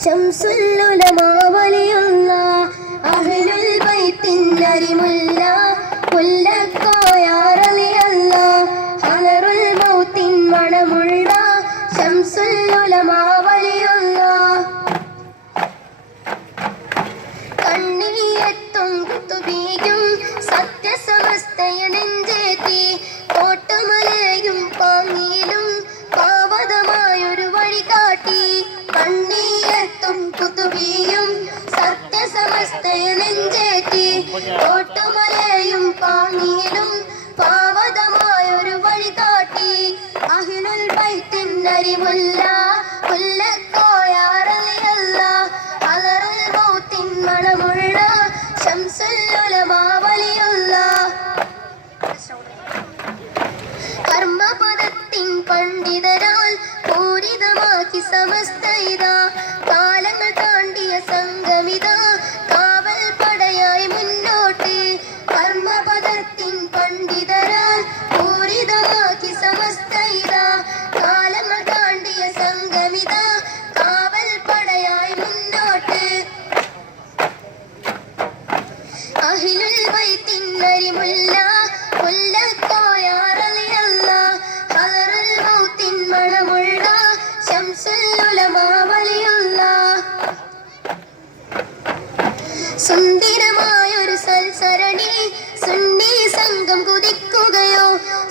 ശംസുൽ ഉലമാ വലിയുള്ള അഹ്ലുൽ ബൈത്തിൻ അരിമുല്ല മുല്ലക്കോയ റളിയല്ലാഹ് ഹദറുൽ മൗത്തിൻ മണമുള്ള ശംസുൽ ഉലമാ വലിയുള്ള കണ്ണിയെത്തും കുത്തുബിയും സത്യസമസ്തയനെഞ്ചേറ്റി കോട്ടുമലയും പാങ്ങിയിലും പാവതമായൊരു വഴി കാട്ടി കണ്ണിയെത്തും കുത്തുബിയും സത്യസമസ്തയനെഞ്ചേറ്റി കോട്ടുമലയും പാങ്ങിയിലും പാവതമായൊരു വഴി കാട്ടി അഹ്ലുൽ ബൈത്തിൻ അരിമുല്ല മുല്ലക്കോയ റളിയല്ലാഹ് ഹദറുൽ മൗത്തിൻ മണമുള്ള ശംസുൽ ഉലമാ വലിയുള്ളാഹ് കർമ്മപദത്തിൻ പണ്ഡിതരാൽ പൂരിതമാക്കി സമസ്ത ഇതാ കാലങ്ങൾ താണ്ടിയ സംഗമിതാ കാവൽ പടയായി മുന്നോട്ട് കർമ്മപദത്തിൻ പണ്ഡിതരാൽ പൂരിതമാക്കി സമസ്ത ഇതാ കാലങ്ങൾ താണ്ടിയ സംഗമിതാ കാവൽ പടയായി മുന്നോട്ട് അഹ്ലുൽ ബൈത്തിൻ അരിമുല്ല മുല്ലക്കോയ റളിയല്ലാഹ് ഹദറുൽ മൗത്തിൻ മണമുള്ള ശംസുൽ ഉലമാ വലിയുള്ളാഹ് സുന്ദരമായൊരു സൽസരണി സുന്നി സംഘം കുതിക്കുകയോ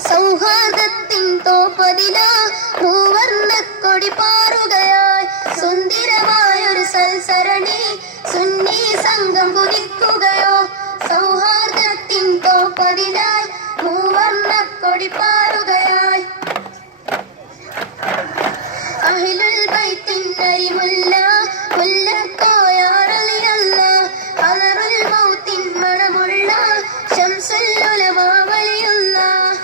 സൗഹാർദ്ദത്തിൻ തോപ്പതില മൂവർണ്ണക്കൊടി പാറുകയായി സുന്ദരമായൊരു സൽസരണി സുന്നി സംഘം കുതിക്കുകയോ സൗഹാർദ്ദത്തിൻ തോപ്പതിലായി മൂവർണ്ണക്കൊടി പാറുകയായി അഹ്ലുൽ ബൈത്തിൻ അരിമുല്ല മുല്ലക്കോയ റളിയല്ലാഹ് ഹദറുൽ മൗത്തിൻ മണമുള്ള ശംസുൽ ഉലമാ വലിയുള്ളാഹ്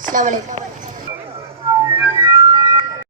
അസ്സലാമു അലൈക്കും.